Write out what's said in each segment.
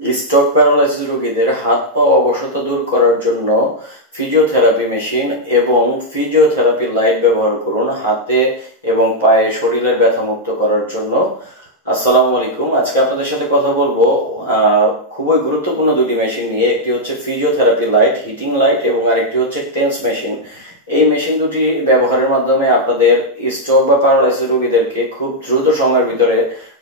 Stroke paralysis রোগীদের হাত পা অবশতা দূর করার জন্য ফিজিওথেরাপি মেশিন এবং ফিজিওথেরাপি লাইট ব্যবহার করুন হাতে এবং পায়ে শরীরের ব্যথা মুক্ত করার জন্য। আসসালামু আলাইকুম। আজকে আপনাদের সাথে কথা বলবো খুবই গুরুত্বপূর্ণ দুটি মেশিন নিয়ে। একটি হচ্ছে ফিজিওথেরাপি লাইট, হিটিং লাইট, এবং আরেকটি হচ্ছে টেন্স মেশিন। এই মেশিন দুটি ব্যবহারের মাধ্যমে আপনাদের স্ট্রোক বা প্যারালাইসিস রোগীদেরকে খুব দ্রুত সময়ের ভিতরে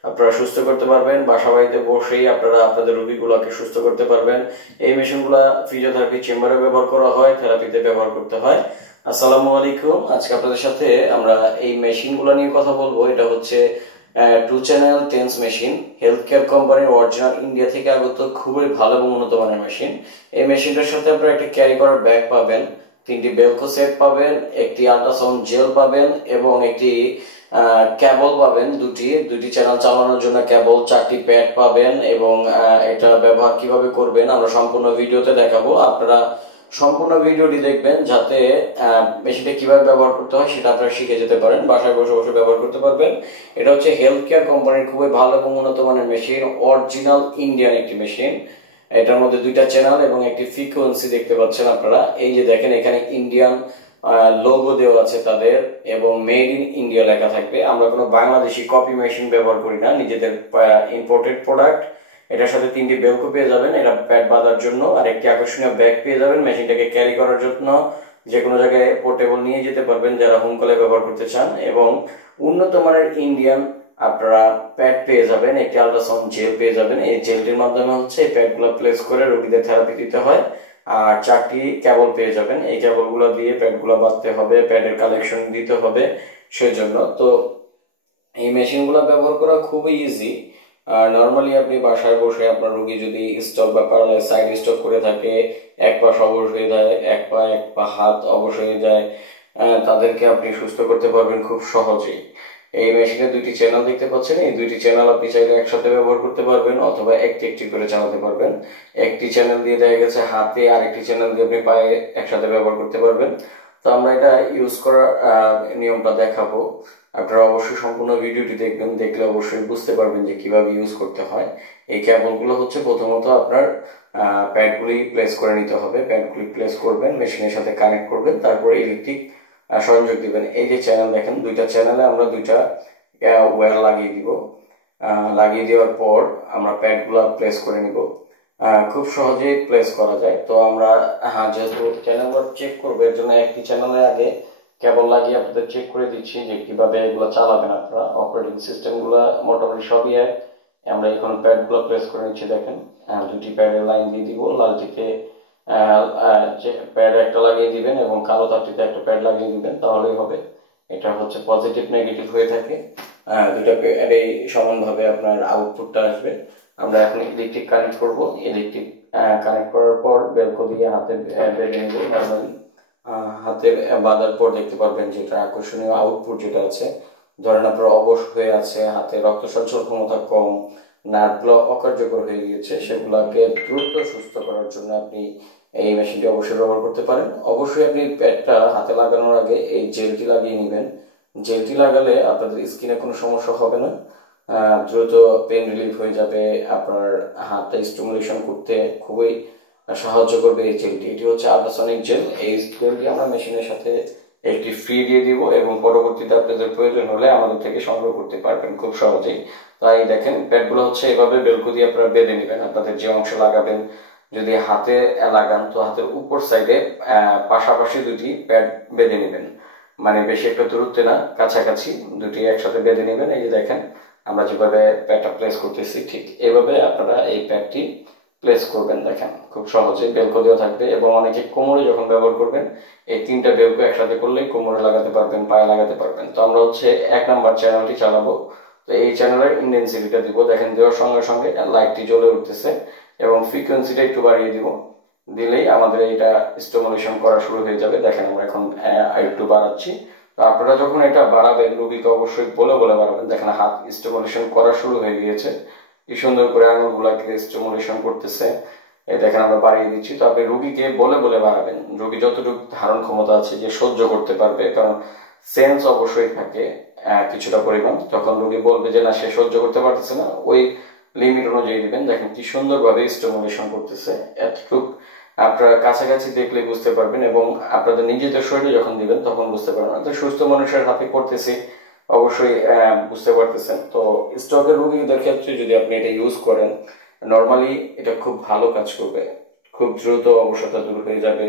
আপনারা সুস্থ করতে পারবেন। বাসা বাড়িতে বসেই আপনারা আপনাদের রোগীগুলোকে সুস্থ করতে পারবেন। এই মেশিনগুলো ফিজিওথেরাপি চেম্বারে ব্যবহার করা হয়, থেরাপিতে ব্যবহার করতে হয়। আসসালামু আলাইকুম। আজকে আপনাদের সাথে আমরা এই মেশিনগুলো নিয়ে কথা বলবো। এটা হচ্ছে 2 channel tense machine, health care কোম্পানির অরিজিনাল ইন্ডিয়া থেকে আগত খুবই ভালো এবং উন্নত মানের মেশিন। এই মেশিনটার সাথে আপনারা একটা ক্যারি করার ব্যাগ পাবেন, 3টি বেলকো সেট পাবেন, একটি আল্ট্রাসাউন্ড জেল পাবেন এবং একটি কেবল পাবেন, দুটি চ্যানেল চালানোর জন্য কেবল, 4টি প্যাড পাবেন এবং এটা ব্যবহার কিভাবে করবেন আমরা সম্পূর্ণ ভিডিওতে দেখাবো। আপনারা সম্পূর্ণ ভিডিওটি দেখবেন যাতে মেশিনটা কিভাবে ব্যবহার করতে হয় সেটা আপনারা শিখে যেতে পারেন, বাসায় বসে বসে ব্যবহার করতে পারবেন। এটা হচ্ছে হেলথ কেয়ার কোম্পানির খুবই ভালো এবং উন্নত মানের মেশিন, অরিজিনাল ইন্ডিয়ান একটি মেশিন। এটার মধ্যে 2টা চ্যানেল এবং একটি ফ্রিকোয়েন্সি দেখতে পাচ্ছেন আপনারা। এই যে দেখেন, এখানে ইন্ডিয়ান লোগো দেওয়া আছে তাদের এবং মেড ইন ইন্ডিয়া লেখা থাকবে। আমরা কোনো বাংলাদেশি কপি মেশিন ব্যবহার করি না, নিজেদের ইম্পোর্টেড প্রোডাক্ট। এটার সাথে 3টি বেলকো পেয়ে যাবেন, এটা প্যাড বাঁধার জন্য, আর একটি আকর্ষণীয় ব্যাগ পেয়ে যাবেন মেশিনটাকে ক্যারি করার জন্য। যে কোনো জায়গায় পোর্টেবল নিয়ে যেতে পারবেন যারা হোম কলে ব্যবহার করতে চান। এবং উন্নত মানের ইন্ডিয়ান আপনারা প্যাড পেয়ে যাবেন, একটি আল্ট্রাসাউন্ড জেল পেয়ে যাবেন। এই জেলটির মাধ্যমে হচ্ছে এই প্যাডগুলো প্লেস করে রোগীদের থেরাপি দিতে হয়। আর 4টি কেবল পেয়ে যাবেন, এই কেবলগুলো দিয়ে প্যাডগুলো বাঁধতে হবে, প্যাডের কালেকশন দিতে হবে সেই জন্য। তো এই মেশিনগুলো ব্যবহার করা খুবই ইজি। আর নর্মালি আপনি বাসায় বসে আপনার রোগী যদি স্ট্রোক বা প্যারালাইসিস সাইড স্ট্রোক করে থাকে, এক পা অবশ হয়ে যায়, এক পা হাত অবশ হয়ে যায়, তাদেরকে আপনি সুস্থ করতে পারবেন খুব সহজেই। এই মেশিনে 2টি চ্যানেল দেখতে পাচ্ছেন, এই 2টি চ্যানেল আপনি চাইলে একসাথে ব্যবহার করতে পারবেন অথবা একটি একটি করে চালাতে পারবেন। একটি চ্যানেল দিয়ে দেখা গেছে হাতে, আর একটি চ্যানেল দিয়ে আপনি পায়ে একসাথে ব্যবহার করতে পারবেন। তো আমরা এটা ইউজ করার নিয়মটা দেখাবো। আপনারা অবশ্যই সম্পূর্ণ ভিডিওটি দেখবেন, দেখলে অবশ্যই বুঝতে পারবেন যে কিভাবে ইউজ করতে হয়। এই কেবলগুলো হচ্ছে প্রথমত আপনার প্যাডগুলি প্লেস করে নিতে হবে। প্যাডগুলি প্লেস করবেন, মেশিনের সাথে কানেক্ট করবেন, তারপর ইলেকট্রিক সংযোগ দিবেন। এই যে চ্যানেল দেখেন, 2টা চ্যানেলে আমরা 2টা ওয়্যার লাগিয়ে দিব। লাগিয়ে দেওয়ার পর আমরা প্যাডগুলো প্লেস করে নিব। খুব সহজেই প্লেস করা যায়। তো আমরা যেহেতু চ্যানেলগুলো চেক করবো, এর জন্য একটি চ্যানেলে আগে কেবল লাগিয়ে আপনাদের চেক করে দিচ্ছি যে কিভাবে এগুলো চালাবেন আপনারা। অপারেটিং সিস্টেমগুলো মোটামুটি সবই এক। আমরা এখন প্যাডগুলো প্লেস করে নিচ্ছি। দেখেন, 2টি প্যাডের লাইন দিয়ে দিব। লালটিতে প্যাড একটা লাগিয়ে দিবেন এবং কালো তারটিতে একটা প্যাড লাগিয়ে দিবেন, তাহলেই হবে। এটা হচ্ছে পজিটিভ নেগেটিভ হয়ে থাকে। 2টা প্যাডেই সমানভাবে আপনার আউটপুটটা আসবে। আমরা এখন ইলেকট্রিক কানেক্ট করব। ইলেকট্রিক কানেক্ট করার পর বেলকো দিয়ে হাতে বেঁধে নেব। নর্মালি হাতে বাঁধার পর দেখতে পারবেন যে এটা আকর্ষণীয় আউটপুট যেটা আছে। ধরেন আপনার অবশ হয়ে আছে, হাতে রক্ত সঞ্চালন ক্ষমতা কম, নার্ভগুলো অকার্যকর হয়ে গিয়েছে, সেগুলোকে দ্রুত সুস্থ করার জন্য আপনি এই মেশিনটি অবশ্যই ব্যবহার করতে পারেন। অবশ্যই আপনি প্যাডটা হাতে লাগানোর আগে এই জেলটি লাগিয়ে নেবেন। জেলটি লাগালে আপনাদের স্কিনে কোনো সমস্যা হবে না, দ্রুত পেন রিলিফ হয়ে যাবে। আপনার হাতটা স্টিমুলেশন করতে খুবই সাহায্য করবে এই জেলটি। এটি হচ্ছে আল্ট্রাসনিক জেল। এই জেলটি আমরা মেশিনের সাথে একটি ফ্রি দিয়ে দিব এবং পরবর্তীতে আপনাদের প্রয়োজন হলে আমাদের থেকে সংগ্রহ করতে পারবেন খুব সহজেই। তাই দেখেন, প্যাডগুলো হচ্ছে এভাবে বেলকো দিয়ে আপনারা বেঁধে নেবেন। আপনাদের যে অংশ লাগাবেন, যদি হাতে লাগান তো হাতের উপর সাইডে পাশাপাশি 2টি প্যাড বেঁধে নেবেন, মানে বেশি একটা দূরত্বে না, কাছাকাছি 2টি একসাথে বেঁধে নেবেন। এই যে দেখেন, আমরা যেভাবে প্যাডটা প্লেস করতেছি ঠিক এভাবে আপনারা এই প্যাডটি প্লেস করবেন। দেখেন, খুব সহজে বেলকো দেওয়া থাকবে এবং অনেকে কোমরে যখন ব্যবহার করবেন, এই 3টা বেলকো একসাথে করলেই কোমরে লাগাতে পারবেন, পায়ে লাগাতে পারবেন। তো আমরা হচ্ছে 1 নাম্বার চ্যানেলটি চালাবো। তো এই চ্যানেলের ইন্টেন্সিটিটা দিব। দেখেন, দেওয়ার সঙ্গে সঙ্গে লাইটটি জ্বলে উঠতেছে এবং ফ্রিকোয়েন্সিটা একটু বাড়িয়ে দিব। দিলেই আমাদের এটা স্টিমুলেশন করা শুরু হয়ে যাবে। দেখেন, আমরা এখন একটু বাড়াচ্ছি। তো আপনারা যখন এটা বাড়াবেন, রোগীকে অবশ্যই বলে বলে বাড়াবেন। দেখেন, হাত স্টিমুলেশন করা শুরু হয়ে গিয়েছে, কি সুন্দর করে আঙুলগুলাকে স্টিমুলেশন করতেছে। এই দেখেন, আমরা বাড়িয়ে দিচ্ছি। তো আপনি রোগীকে বলে বলে বাড়াবেন, রোগী যতটুকু ধারণ ক্ষমতা আছে যে সহ্য করতে পারবে, কারণ সেন্স অবশ্যই থাকে কিছুটা পরিমাণ। যখন রোগী বলবে যে না, সে সহ্য করতে পারতেছে না, ওই লিমিট অনুযায়ী দিবেন। দেখেন কি সুন্দরভাবে স্টিমুলেশন করতেছে, এতটুকু আপনারা কাছাকাছি দেখলে বুঝতে পারবেন এবং আপনাদের নিজেদের শরীরে যখন দিবেন তখন বুঝতে পারবেন। তো সুস্থ মানুষের হাতে করতেছি, অবশ্যই বুঝতে পারতেছেন। তো স্ট্রোকের রোগীদের ক্ষেত্রে যদি আপনি এটা ইউজ করেন, নর্মালি এটা খুব ভালো কাজ করবে, খুব দ্রুত অবসাদটা দূর হয়ে যাবে।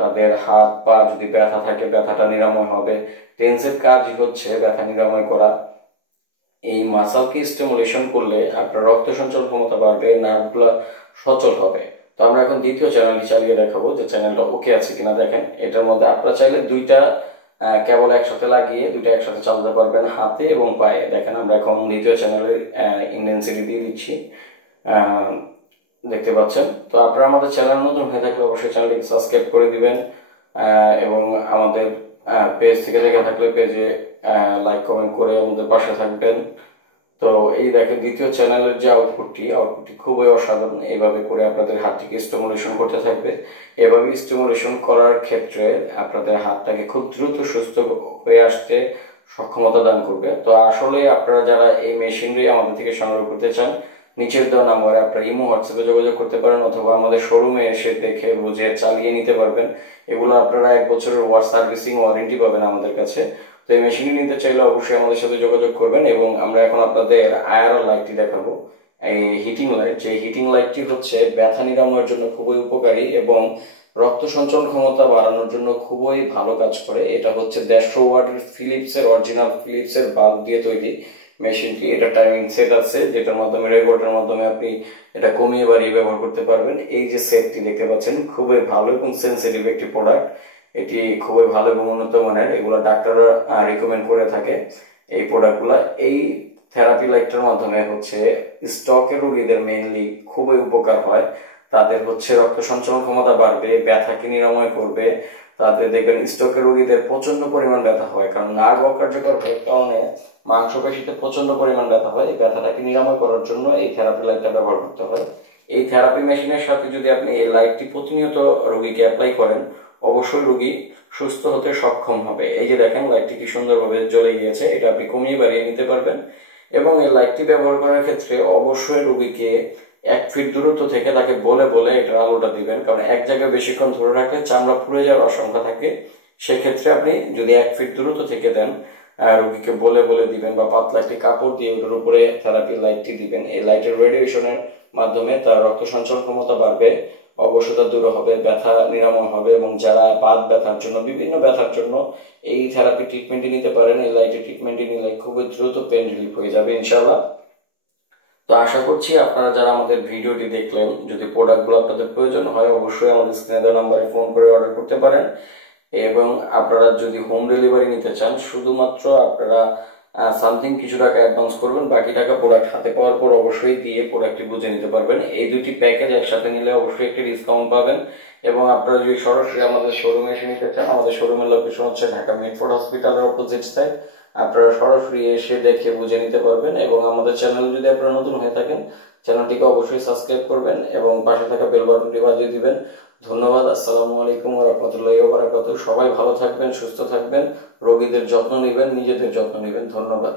তাদের হাত পা যদি ব্যথা থাকে ব্যথাটা নিরাময় হবে। টেন্সের কাজই হচ্ছে ব্যথা নিরাময় করা। এই মাসালকে স্টিমুলেশন করলে আপনার রক্ত সঞ্চালন ক্ষমতা বাড়বে, নার্ভগুলো সচল হবে। তো আমরা এখন দ্বিতীয় চ্যানেলটি চালিয়ে দেখাবো যে চ্যানেলটা ওকে আছে কিনা। দেখেন এটার মধ্যে আপনারা চাইলে দুইটা কেবল একসাথে লাগিয়ে দুইটা একসাথে চালাতে পারবেন, হাতে এবং পায়ে। দেখেন আমরা এখন দ্বিতীয় চ্যানেলের ইন্টেন্সিটি দিয়ে দিচ্ছি, দেখতে পাচ্ছেন। তো আপনারা আমাদের চ্যানেল নতুন হয়ে থাকলে অবশ্যই চ্যানেলটিকে সাবস্ক্রাইব করে দিবেন এবং আমাদের পেজ থেকে দেখে থাকলে পেজে লাইক কমেন্ট করে আমাদের পাশে থাকবেন। তো এই দেখেন দ্বিতীয় চ্যানেলের যে আউটপুটটি খুবই অসাধারণ। এইভাবে করে আপনাদের হাতটিকে স্টিমুলেশন করতে থাকবে। এভাবে স্টিমুলেশন করার ক্ষেত্রে আপনাদের হাতটাকে খুব দ্রুত সুস্থ হয়ে আসতে সক্ষমতা দান করবে। তো আসলে আপনারা যারা এই মেশিনটি আমাদের থেকে সংগ্রহ করতে চান, নিচের দেওয়া নাম্বারে আপনারা ইমো হোয়াটসঅ্যাপে যোগাযোগ করতে পারেন অথবা আমাদের শোরুমে এসে দেখে বুঝে চালিয়ে নিতে পারবেন। এগুলো আপনারা 1 বছরের সার্ভিসিং ওয়ারেন্টি পাবেন আমাদের কাছে। তো এই মেশিনটি নিতে চাইলে অবশ্যই আমাদের সাথে যোগাযোগ করবেন। এবং আমরা এখন আপনাদের আইআরএল লাইটটি দেখাবো, এই হিটিং লাইট। যে হিটিং লাইটটি হচ্ছে ব্যথা নিরাময়ের জন্য খুবই উপকারী এবং রক্ত সঞ্চালন ক্ষমতা বাড়ানোর জন্য খুবই ভালো কাজ করে। এটা হচ্ছে 150 ওয়াটের ফিলিপসের অরিজিনাল ফিলিপসের বাল্ব দিয়ে তৈরি মেশিনটি। এটা টাইমিং সেট আছে যেটার মাধ্যমে রেগুলেটরের মাধ্যমে আপনি এটা কমিয়ে বাড়িয়ে ব্যবহার করতে পারবেন। এই যে সেটটি দেখতে পাচ্ছেন খুবই ভালো এবং সেন্সিটিভ একটি প্রোডাক্ট। এটি খুবই ভালো এবং উন্নত মানের, এগুলো ডাক্তাররা রিকমেন্ড করে থাকে এই প্রোডাক্টগুলো। এই থেরাপি লাইটটার মাধ্যমে হচ্ছে স্ট্রোকের রোগীদের মেইনলি খুবই উপকার হয়। তাদের হচ্ছে রক্ত সঞ্চালন ক্ষমতা বাড়বে, ব্যথাকে নিরাময় করবে। তাদের দেখবেন স্ট্রোকের রোগীদের প্রচন্ড পরিমাণ ব্যথা হয়, কারণ নার্ভ অকার্যকর হওয়ার কারণে মাংসপেশিতে প্রচন্ড পরিমাণ ব্যথা হয়। এই ব্যথাটাকে নিরাময় করার জন্য এই থেরাপি লাইটটা ব্যবহার করতে হয়। এই থেরাপি মেশিনের সাথে যদি আপনি এই লাইটটি প্রতিনিয়ত রোগীকে অ্যাপ্লাই করেন, অবশ্যই রোগী সুস্থ হতে সক্ষম হবে। এই যে দেখেন লাইটটি কি সুন্দরভাবে জ্বলে গিয়েছে, এটা আপনি কমিয়ে বাড়িয়ে নিতে পারবেন। এবং এই লাইটটি ব্যবহার করার ক্ষেত্রে অবশ্যই রোগীকে 1 ফিট দূরত্ব থেকে তাকে বলে বলে এটার আলোটা দিবেন, কারণ এক জায়গায় বেশিক্ষণ ধরে রাখলে চামড়া পুড়ে যাওয়ার আশঙ্কা থাকে। সেক্ষেত্রে আপনি যদি 1 ফিট দূরত্ব থেকে দেন, রোগীকে বলে বলে দিবেন বা পাতলা একটি কাপড় দিয়ে ওটার উপরে থেরাপি লাইটটি দিবেন। এই লাইটের রেডিয়েশনের মাধ্যমে তার রক্ত সঞ্চালন ক্ষমতা বাড়বে, অবসাদটা দূর হবে, ব্যথা নিরাময় হবে। এবং যারা বাত ব্যথার জন্য, বিভিন্ন ব্যথার জন্য এই থেরাপি ট্রিটমেন্টটি নিতে পারেন, এই লাইটের ট্রিটমেন্টটি নিলে খুবই দ্রুত পেন রিলিফ হয়ে যাবে ইনশাআল্লাহ। তো আশা করছি আপনারা যারা আমাদের ভিডিওটি দেখলেন, যদি প্রোডাক্টগুলো আপনাদের প্রয়োজন হয় অবশ্যই আমাদের স্ক্রিনে দেওয়া নাম্বারে ফোন করে অর্ডার করতে পারেন। এবং আপনারা যদি হোম ডেলিভারি নিতে চান, শুধুমাত্র আপনারা সামথিং কিছু টাকা অ্যাডভান্স করবেন, বাকি টাকা প্রোডাক্ট হাতে পাওয়ার পর অবশ্যই দিয়ে প্রোডাক্টটি বুঝে নিতে পারবেন। এই দুটি প্যাকেজ একসাথে নিলে অবশ্যই একটি ডিসকাউন্ট পাবেন। এবং আপনারা যদি সরাসরি আমাদের শোরুমে এসে নিতে চান, আমাদের শোরুমের লোকেশন হচ্ছে ঢাকা মিটফোর্ড হসপিটালের অপোজিট সাইড। আপনারা সরাসরি এসে দেখে বুঝে নিতে পারবেন। এবং আমাদের চ্যানেল যদি আপনারা নতুন হয়ে থাকেন, চ্যানেলটিকে অবশ্যই সাবস্ক্রাইব করবেন এবং পাশে থাকা বেল বাটনটি বাজিয়ে দিবেন। ধন্যবাদ। আসসালামু আলাইকুম ওয়া রাহমাতুল্লাহি ওয়া বারাকাতুহু। সবাই ভালো থাকবেন, সুস্থ থাকবেন, রোগীদের যত্ন নেবেন, নিজেদের যত্ন নেবেন। ধন্যবাদ।